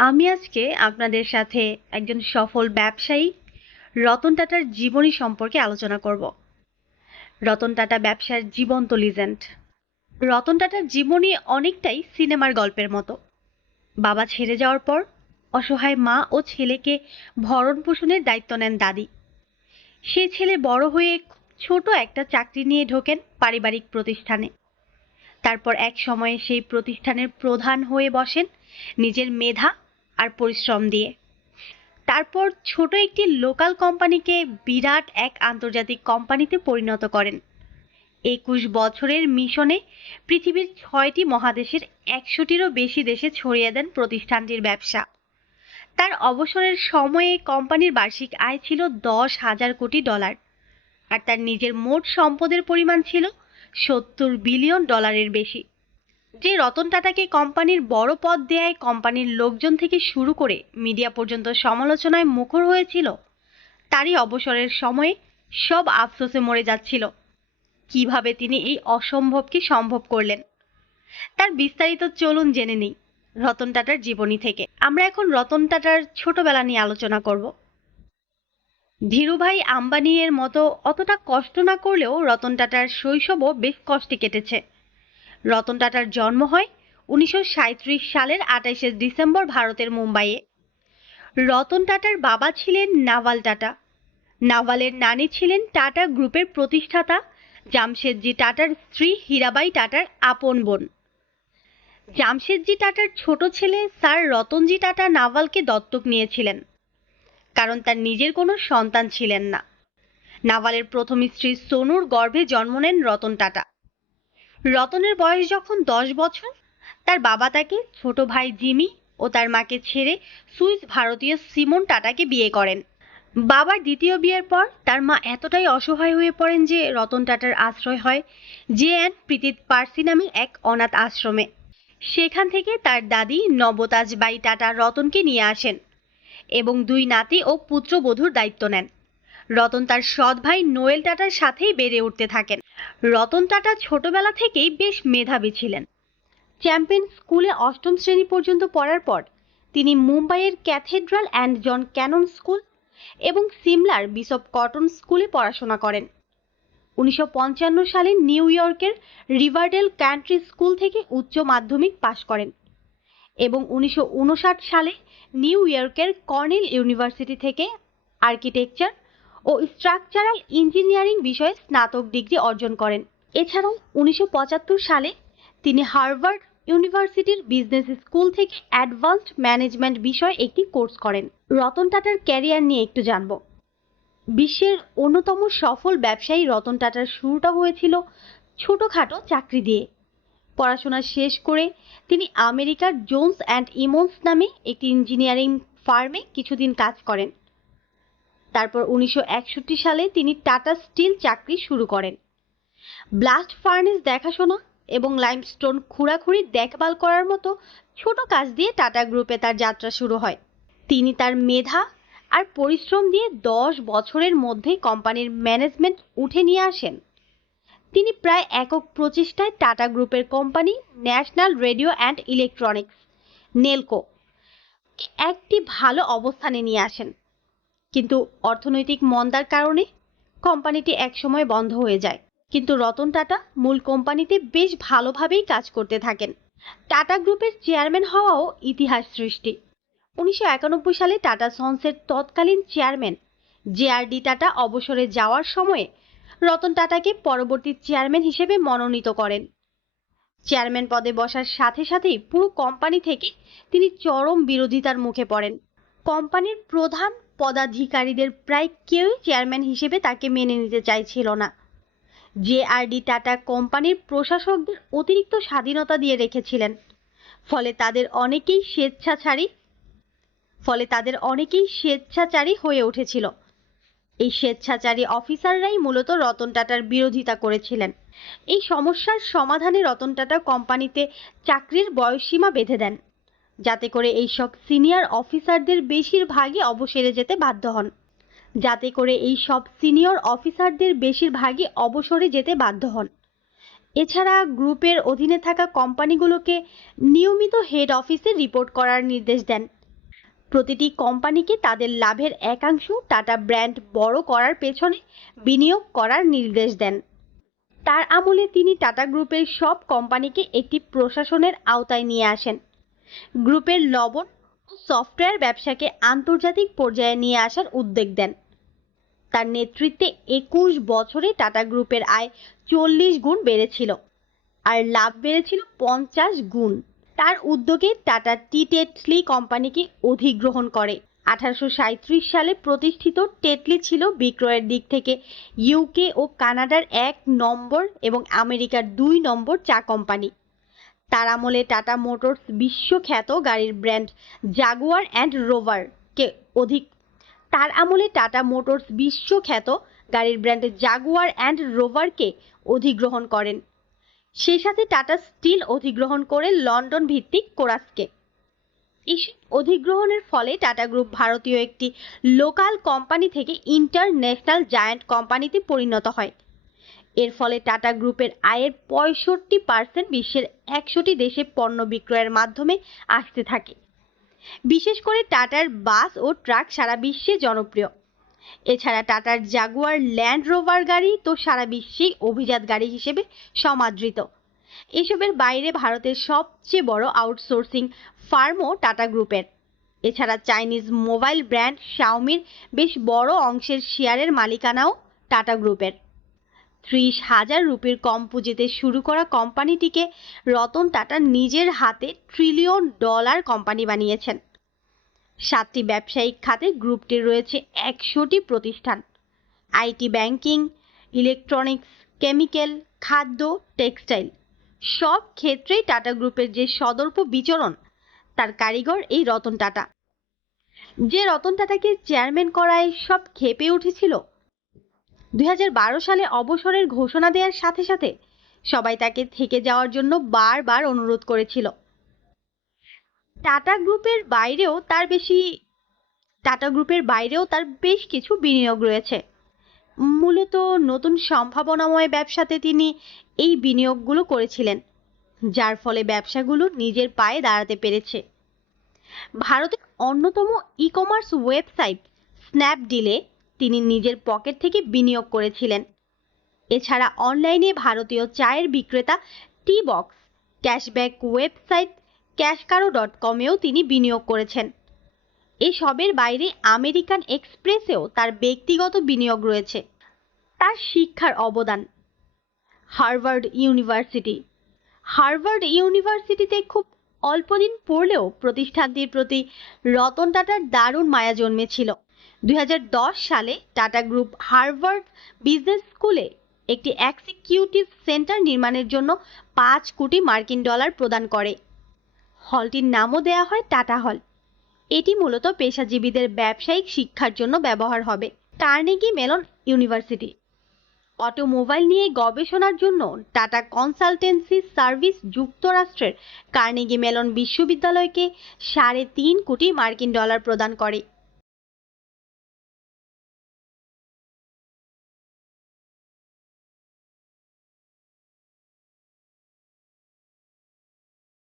আমি আজকে আপনাদের সাথে একজন সফল ব্যবসায়ী রতন টাটার জীবনী সম্পর্কে আলোচনা করব। রতন টাটা ব্যবসার জীবন্ত লিজেন্ড রতন টাটার জীবনী অনেকটাই সিনেমার গল্পের মতো। বাবা ছেড়ে যাওয়ার পর অসহায় মা ও ছেলেকে ভরণ পোষণের দায়িত্ব নেন দাদি। সে ছেলে বড় হয়ে ছোট একটা চাকরি নিয়ে ঢোকেন পারিবারিক প্রতিষ্ঠানে। তারপর এক সময়ে সেই প্রতিষ্ঠানের প্রধান হয়ে বসেন নিজের মেধা আর পরিশ্রম দিয়ে। তারপর ছোট একটি লোকাল কোম্পানিকে বিরাট এক আন্তর্জাতিক কোম্পানিতে পরিণত করেন। একুশ বছরের মিশনে পৃথিবীর ছয়টি মহাদেশের একশোটিরও বেশি দেশে ছড়িয়ে দেন প্রতিষ্ঠানটির ব্যবসা। তার অবসরের সময়ে কোম্পানির বার্ষিক আয় ছিল দশ হাজার কোটি ডলার। আর তার নিজের মোট সম্পদের পরিমাণ ছিল সত্তর বিলিয়ন ডলারের বেশি। যে রতন টাটাকে কোম্পানির বড় পদ দেয়ায় কোম্পানির লোকজন থেকে শুরু করে মিডিয়া পর্যন্ত সমালোচনায় মুখর হয়েছিল, তারই অবসরের সময়ে সব আফসোসে মরে যাচ্ছিল। কীভাবে তিনি এই অসম্ভবকে সম্ভব করলেন? তার বিস্তারিত চলুন জেনে নেই রতন টাটার জীবনী থেকে। আমরা এখন রতন টাটার ছোটবেলা নিয়ে আলোচনা করব। ধীরুভাই আম্বানি এর মতো অতটা কষ্ট না করলেও রতন টাটার শৈশবও বেশ কষ্টে কেটেছে। রতন টাটার জন্ম হয় উনিশশো সাঁইত্রিশ সালের আঠাইশে ডিসেম্বর ভারতের মুম্বাইয়ে। রতন টাটার বাবা ছিলেন নাভাল টাটা। নাভালের নানি ছিলেন টাটা গ্রুপের প্রতিষ্ঠাতা জামশেদজি টাটার স্ত্রী হীরাবাই টাটার আপন বোন। জামশেদজি টাটার ছোট ছেলে স্যার রতনজি টাটা নাভালকে দত্তক নিয়েছিলেন, কারণ তার নিজের কোনো সন্তান ছিলেন না। নাভালের প্রথম স্ত্রী সোনুর গর্ভে জন্ম নেন রতন টাটা। রতনের বয়স যখন দশ বছর, তার বাবা তাকে ছোট ভাই জিমি ও তার মাকে ছেড়ে সুইস ভারতীয় সিমন টাটাকে বিয়ে করেন। বাবার দ্বিতীয় বিয়ের পর তার মা এতটাই অসহায় হয়ে পড়েন যে রতন টাটার আশ্রয় হয় জে এন প্রীতিত পার্সি নামে এক অনাথ আশ্রমে। সেখান থেকে তার দাদি নবতাজ বাই টাটা রতনকে নিয়ে আসেন এবং দুই নাতি ও পুত্রবধূর দায়িত্ব নেন। রতন তার সৎ ভাই নোয়েল টাটার সাথেই বেড়ে উঠতে থাকেন। রতন টাটা ছোটবেলা থেকেই বেশ মেধাবী ছিলেন। চ্যাম্পিয়ন স্কুলে অষ্টম শ্রেণি পর্যন্ত পড়ার পর তিনি মুম্বাইয়ের cathedral and John Cannon school এবং সিমলার বিশপ কটন স্কুলে পড়াশোনা করেন। উনিশশো পঞ্চান্ন সালে নিউ ইয়র্কের রিভারডেল কান্ট্রি স্কুল থেকে উচ্চ মাধ্যমিক পাশ করেন এবং উনিশশো উনষাট সালে নিউ ইয়র্কের কর্নেল ইউনিভার্সিটি থেকে আর্কিটেকচার ও স্ট্রাকচারাল ইঞ্জিনিয়ারিং বিষয়ে স্নাতক ডিগ্রি অর্জন করেন। এছাড়াও উনিশশো পঁচাত্তর সালে তিনি হার্ভার্ড ইউনিভার্সিটির বিজনেস স্কুল থেকে অ্যাডভান্সড ম্যানেজমেন্ট বিষয়ে একটি কোর্স করেন। রতন টাটার ক্যারিয়ার নিয়ে একটু জানব। বিশ্বের অন্যতম সফল ব্যবসায়ী রতন টাটার শুরুটা হয়েছিল ছোটোখাটো চাকরি দিয়ে। পড়াশোনা শেষ করে তিনি আমেরিকার জোনস অ্যান্ড ইমন্স নামে একটি ইঞ্জিনিয়ারিং ফার্মে কিছুদিন কাজ করেন। তারপর উনিশশো একষট্টি সালে তিনি টাটা স্টিল চাকরি শুরু করেন। ব্লাস্ট ফার্নেস দেখাশোনা এবং লাইমস্টোন খুঁড়াখুড়ি দেখভাল করার মতো ছোট কাজ দিয়ে টাটা গ্রুপে তার যাত্রা শুরু হয়। তিনি তার মেধা আর পরিশ্রম দিয়ে দশ বছরের মধ্যেই কোম্পানির ম্যানেজমেন্ট উঠে নিয়ে আসেন। তিনি প্রায় একক প্রচেষ্টায় টাটা গ্রুপের company National Radio and Electronics, Nelco, একটি ভালো অবস্থানে নিয়ে আসেন। কিন্তু অর্থনৈতিক মন্দার কারণে কোম্পানিটি একসময় বন্ধ হয়ে যায়। কিন্তু রতন টাটা মূল কোম্পানিতে বেশ ভালোভাবেই কাজ করতে থাকেন। টাটা গ্রুপের চেয়ারম্যান হওয়াও ইতিহাস সৃষ্টি। উনিশশো একানব্বই সালে টাটা সন্সের তৎকালীন chairman J R D Tata অবসরে যাওয়ার সময়ে রতন টাটাকে পরবর্তী চেয়ারম্যান হিসেবে মনোনীত করেন। চেয়ারম্যান পদে বসার সাথে সাথেই পুরো কোম্পানি থেকে তিনি চরম বিরোধিতার মুখে পড়েন। কোম্পানির প্রধান পদাধিকারীদের প্রায় কেউই চেয়ারম্যান হিসেবে তাকে মেনে নিতে চাইছিল না। জে আর ডি টাটা কোম্পানির প্রশাসকদের অতিরিক্ত স্বাধীনতা দিয়ে রেখেছিলেন। ফলে তাদের অনেকেই স্বেচ্ছাচারী, ফলে তাদের অনেকেই স্বেচ্ছাচারী হয়ে উঠেছিল। এই স্বেচ্ছাচারী অফিসাররাই মূলত রতন টাটার বিরোধিতা করেছিলেন। এই সমস্যার সমাধানে রতন টাটা কোম্পানিতে চাকরির বয়সসীমা বেঁধে দেন। যাতে করে এইসব সিনিয়র অফিসারদের বেশিরভাগই অবসরে যেতে বাধ্য হন। যাতে করে এই সব সিনিয়র অফিসারদের বেশিরভাগই অবসরে যেতে বাধ্য হন। এছাড়া গ্রুপের অধীনে থাকা কোম্পানিগুলোকে নিয়মিত হেড অফিসে রিপোর্ট করার নির্দেশ দেন। প্রতিটি কোম্পানিকে তাদের লাভের একাংশ টাটা ব্র্যান্ড বড় করার পেছনে বিনিয়োগ করার নির্দেশ দেন। তার আমলে তিনি টাটা গ্রুপের সব কোম্পানিকে একটি প্রশাসনের আওতায় নিয়ে আসেন। গ্রুপের লবণ ও সফটওয়্যার ব্যবসাকে আন্তর্জাতিক পর্যায়ে নিয়ে আসার উদ্যোগ দেন। তার নেতৃত্বে একুশ বছরে টাটা গ্রুপের আয় চল্লিশ গুণ বেড়েছিল আর লাভ বেড়েছিল পঞ্চাশ গুণ। তার উদ্যোগে টাটা টি টেটলি কোম্পানিকে অধিগ্রহণ করে। আঠারোশো সালে প্রতিষ্ঠিত টেটলি ছিল বিক্রয়ের দিক থেকে ইউকে ও কানাডার এক নম্বর এবং আমেরিকার দুই নম্বর চা কোম্পানি। তার আমলে টাটা মোটরস বিশ্বখ্যাত গাড়ির ব্র্যান্ড জাগুয়ার অ্যান্ড রোভারকে অধিক। তার আমলে টাটা মোটরস বিশ্বখ্যাত গাড়ির ব্র্যান্ড জাগুয়ার অ্যান্ড রোভারকে অধিগ্রহণ করেন। সেই সাথে টাটা স্টিল অধিগ্রহণ করে লন্ডন ভিত্তিক কোরাসকে এসব অধিগ্রহণের ফলে টাটা গ্রুপ ভারতীয় একটি লোকাল কোম্পানি থেকে ইন্টারন্যাশনাল জায়ান্ট কোম্পানিতে পরিণত হয়। এর ফলে টাটা গ্রুপের আয়ের পঁয়ষট্টি পার্সেন্ট বিশ্বের একশোটি দেশে পণ্য বিক্রয়ের মাধ্যমে আসতে থাকে। বিশেষ করে টাটার বাস ও ট্রাক সারা বিশ্বে জনপ্রিয়। এছাড়া টাটার জাগুয়ার ল্যান্ড রোভার গাড়ি তো সারা বিশ্বেই অভিজাত গাড়ি হিসেবে সমাদৃত। এসবের বাইরে ভারতের সবচেয়ে বড় আউটসোর্সিং ফার্মও টাটা গ্রুপের। এছাড়া চাইনিজ মোবাইল ব্র্যান্ড শাওমির বেশ বড় অংশের শেয়ারের মালিকানাও টাটা গ্রুপের। ত্রিশ হাজার রুপির কম পুঁজিতে শুরু করা কোম্পানিটিকে রতন টাটা নিজের হাতে ট্রিলিয়ন ডলার কোম্পানি বানিয়েছেন। সাতটি ব্যবসায়িক খাতে গ্রুপটির রয়েছে একশোটি প্রতিষ্ঠান। আইটি ব্যাংকিং, ইলেকট্রনিক্স, কেমিক্যাল, খাদ্য, টেক্সটাইল সব ক্ষেত্রেই টাটা গ্রুপের যে সদর্প বিচরণ, তার কারিগর এই রতন টাটা। যে রতন টাটাকে চেয়ারম্যান করায় সব খেপে উঠেছিল দুই হাজার বারো সালে অবসরের ঘোষণা দেওয়ার সাথে সাথে সবাই তাকে থেকে যাওয়ার জন্য বারবার অনুরোধ করেছিল। টাটা গ্রুপের বাইরেও তার বেশি, টাটা গ্রুপের বাইরেও তার বেশ কিছু বিনিয়োগ রয়েছে। মূলত নতুন সম্ভাবনাময় ব্যবসাতে তিনি এই বিনিয়োগগুলো করেছিলেন, যার ফলে ব্যবসাগুলো নিজের পায়ে দাঁড়াতে পেরেছে। ভারতের অন্যতম ই কমার্স ওয়েবসাইট স্ন্যাপডিলে তিনি নিজের পকেট থেকে বিনিয়োগ করেছিলেন। এছাড়া অনলাইনে ভারতীয় চায়ের বিক্রেতা Teabox cashback website CashKaro dot কমেও তিনি বিনিয়োগ করেছেন। এসবের বাইরে আমেরিকান এক্সপ্রেসেও তার ব্যক্তিগত বিনিয়োগ রয়েছে। তার শিক্ষার অবদান। Harvard university. হার্ভার্ড ইউনিভার্সিটিতে খুব অল্প দিন পড়লেও প্রতিষ্ঠানটির প্রতি রতন টাটার দারুণ মায়া জন্মেছিল। দুই হাজার দশ সালে টাটা গ্রুপ হার্ভার্ড বিজনেস স্কুলে একটি এক্সিকিউটিভ সেন্টার নির্মাণের জন্য পাঁচ কোটি মার্কিন ডলার প্রদান করে। হলটির নামও দেওয়া হয় টাটা হল। এটি মূলত পেশাজীবীদের ব্যবসায়িক শিক্ষার জন্য ব্যবহার হবে। Carnegie Mellon university. অটোমোবাইল নিয়ে গবেষণার জন্য টাটা কনসালটেন্সি সার্ভিস যুক্তরাষ্ট্রের কার্নেগি মেলন বিশ্ববিদ্যালয়কে সাড়ে তিন কোটি মার্কিন ডলার প্রদান করে।